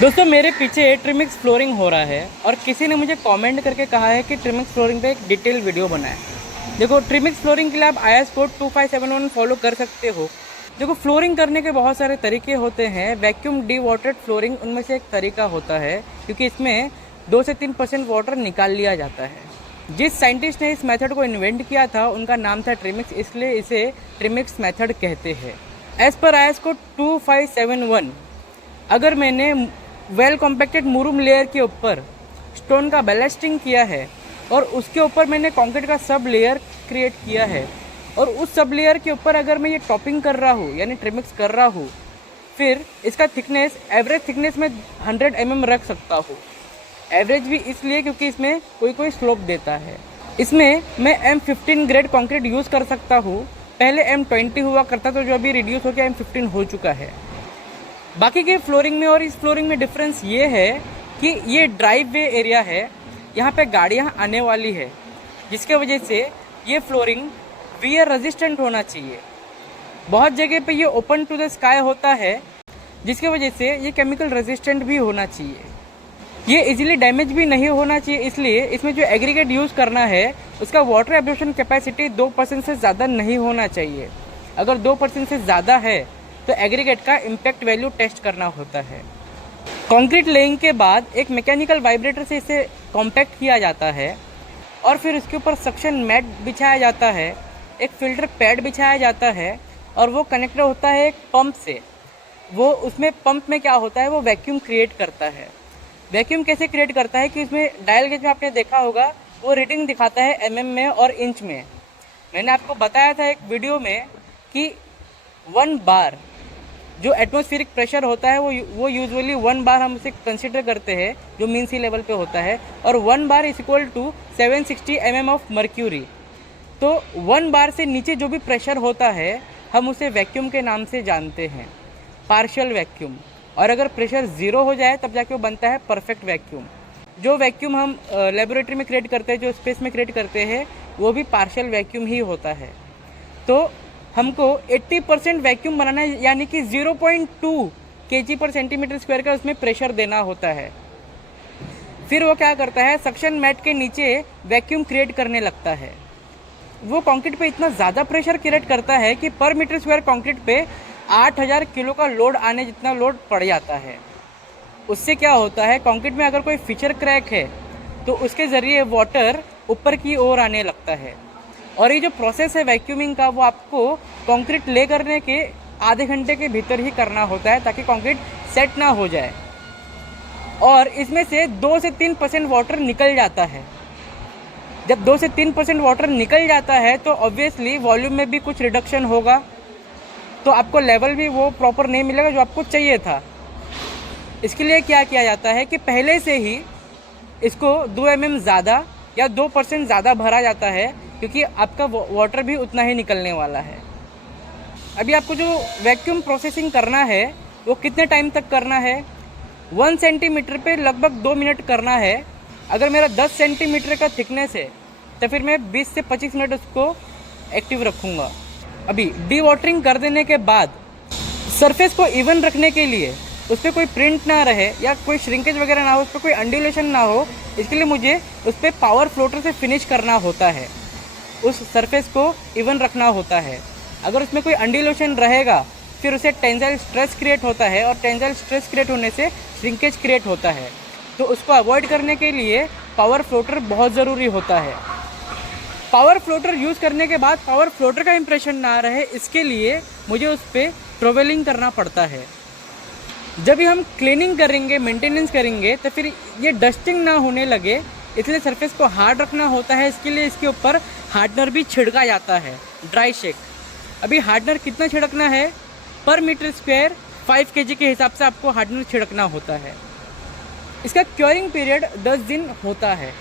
दोस्तों मेरे पीछे ट्रिमिक्स फ्लोरिंग हो रहा है और किसी ने मुझे कमेंट करके कहा है कि ट्रिमिक्स फ्लोरिंग पे एक डिटेल वीडियो बनाए। देखो, ट्रिमिक्स फ्लोरिंग के लिए आप IS कोड 2571 फॉलो कर सकते हो। देखो, फ्लोरिंग करने के बहुत सारे तरीके होते हैं। वैक्यूम डी वाटर्ड फ्लोरिंग उनमें से एक तरीका होता है, क्योंकि इसमें 2 से 3% वाटर निकाल लिया जाता है। जिस साइंटिस्ट ने इस मेथड को इन्वेंट किया था उनका नाम था ट्रिमिक्स, इसलिए इसे ट्रिमिक्स मेथड कहते हैं। एज पर IS कोड 2571 अगर मैंने वेल कॉम्पैक्टेड मुरुम लेयर के ऊपर स्टोन का बैलेस्टिंग किया है और उसके ऊपर मैंने कंक्रीट का सब लेयर क्रिएट किया है और उस सब लेयर के ऊपर अगर मैं ये टॉपिंग कर रहा हूँ यानी ट्रिमिक्स कर रहा हूँ, फिर इसका थिकनेस एवरेज थिकनेस में 100 mm रख सकता हूँ। एवरेज भी इसलिए क्योंकि इसमें कोई स्लोप देता है। इसमें मैं M15 ग्रेड कंक्रीट यूज़ कर सकता हूँ। पहले M20 हुआ करता तो जो अभी रिड्यूस होकर M15 हो चुका है। बाकी के फ्लोरिंग में और इस फ्लोरिंग में डिफरेंस ये है कि ये ड्राइव वे एरिया है, यहाँ पे गाड़ियाँ आने वाली है, जिसके वजह से ये फ्लोरिंग वियर रेजिस्टेंट होना चाहिए। बहुत जगह पे ये ओपन टू द स्काई होता है, जिसके वजह से ये केमिकल रेजिस्टेंट भी होना चाहिए। ये इजीली डैमेज भी नहीं होना चाहिए, इसलिए इसमें जो एग्रीगेट यूज़ करना है उसका वाटर एब्जॉर्प्शन कैपेसिटी 2% से ज़्यादा नहीं होना चाहिए। अगर 2% से ज़्यादा है तो एग्रीगेट का इम्पैक्ट वैल्यू टेस्ट करना होता है। कंक्रीट लेइंग के बाद एक मैकेनिकल वाइब्रेटर से इसे कॉम्पैक्ट किया जाता है और फिर उसके ऊपर सक्शन मैट बिछाया जाता है, एक फिल्टर पैड बिछाया जाता है और वो कनेक्टर होता है एक पंप से। वो उसमें पंप में क्या होता है, वो वैक्यूम क्रिएट करता है। वैक्यूम कैसे क्रिएट करता है कि इसमें डायल गेज में आपने देखा होगा वो रीडिंग दिखाता है mm में और इंच में। मैंने आपको बताया था एक वीडियो में कि 1 बार जो एटमॉस्फेरिक प्रेशर होता है वो यूजुअली 1 बार हम उसे कंसिडर करते हैं जो मीन सी लेवल पे होता है, और 1 बार is equal to 760 mm of mercury. तो 1 बार से नीचे जो भी प्रेशर होता है हम उसे वैक्यूम के नाम से जानते हैं, पार्शियल वैक्यूम। और अगर प्रेशर 0 हो जाए तब जाके वो बनता है परफेक्ट वैक्यूम। जो वैक्यूम हम लेबोरेटरी में क्रिएट करते हैं, जो स्पेस में क्रिएट करते हैं, वो भी पार्शियल वैक्यूम ही होता है। तो हमको 80% वैक्यूम बनाना है, यानी कि 0.2 kg पर सेंटीमीटर स्क्वायर का उसमें प्रेशर देना होता है। फिर वो क्या करता है, सक्शन मैट के नीचे वैक्यूम क्रिएट करने लगता है। वो कंक्रीट पे इतना ज़्यादा प्रेशर क्रिएट करता है कि पर मीटर स्क्वायर कंक्रीट पे 8000 किलो का लोड आने जितना लोड पड़ जाता है। उससे क्या होता है, कंक्रीट में अगर कोई फीचर क्रैक है तो उसके ज़रिए वाटर ऊपर की ओर आने लगता है। और ये जो प्रोसेस है वैक्यूमिंग का, वो आपको कंक्रीट ले करने के आधे घंटे के भीतर ही करना होता है ताकि कंक्रीट सेट ना हो जाए। और इसमें से 2 से 3% वाटर निकल जाता है। जब 2 से 3% वाटर निकल जाता है तो ऑब्वियसली वॉल्यूम में भी कुछ रिडक्शन होगा, तो आपको लेवल भी वो प्रॉपर नहीं मिलेगा जो आपको चाहिए था। इसके लिए क्या किया जाता है कि पहले से ही इसको 2 mm ज़्यादा या 2% ज़्यादा भरा जाता है, क्योंकि आपका वाटर भी उतना ही निकलने वाला है। अभी आपको जो वैक्यूम प्रोसेसिंग करना है वो कितने टाइम तक करना है, 1 सेंटीमीटर पे लगभग 2 मिनट करना है। अगर मेरा 10 सेंटीमीटर का थिकनेस है तो फिर मैं 20 से 25 मिनट उसको एक्टिव रखूँगा। अभी डी वाटरिंग कर देने के बाद सरफेस को इवन रखने के लिए, उस पर कोई प्रिंट ना रहे या कोई श्रिंकेज वगैरह ना हो, उस पर कोई अंडुलेशन ना हो, इसके लिए मुझे उस पर पावर फ्लोटर से फिनिश करना होता है। उस सरफेस को इवन रखना होता है। अगर उसमें कोई अंडुलेशन रहेगा फिर उसे टेंसाइल स्ट्रेस क्रिएट होता है और टेंसाइल स्ट्रेस क्रिएट होने से श्रिंकेज क्रिएट होता है। तो उसको अवॉइड करने के लिए पावर फ्लोटर बहुत ज़रूरी होता है। पावर फ्लोटर यूज़ करने के बाद पावर फ्लोटर का इंप्रेशन ना रहे, इसके लिए मुझे उस पर ट्रोवेलिंग करना पड़ता है। जब भी हम क्लीनिंग करेंगे, मेंटेनेंस करेंगे, तो फिर ये डस्टिंग ना होने लगे, इसलिए सरफेस को हार्ड रखना होता है। इसके लिए इसके ऊपर हार्डनर भी छिड़का जाता है, ड्राई शेक। अभी हार्डनर कितना छिड़कना है, पर मीटर स्क्वायर 5 kg के हिसाब से आपको हार्डनर छिड़कना होता है। इसका क्योरिंग पीरियड 10 दिन होता है।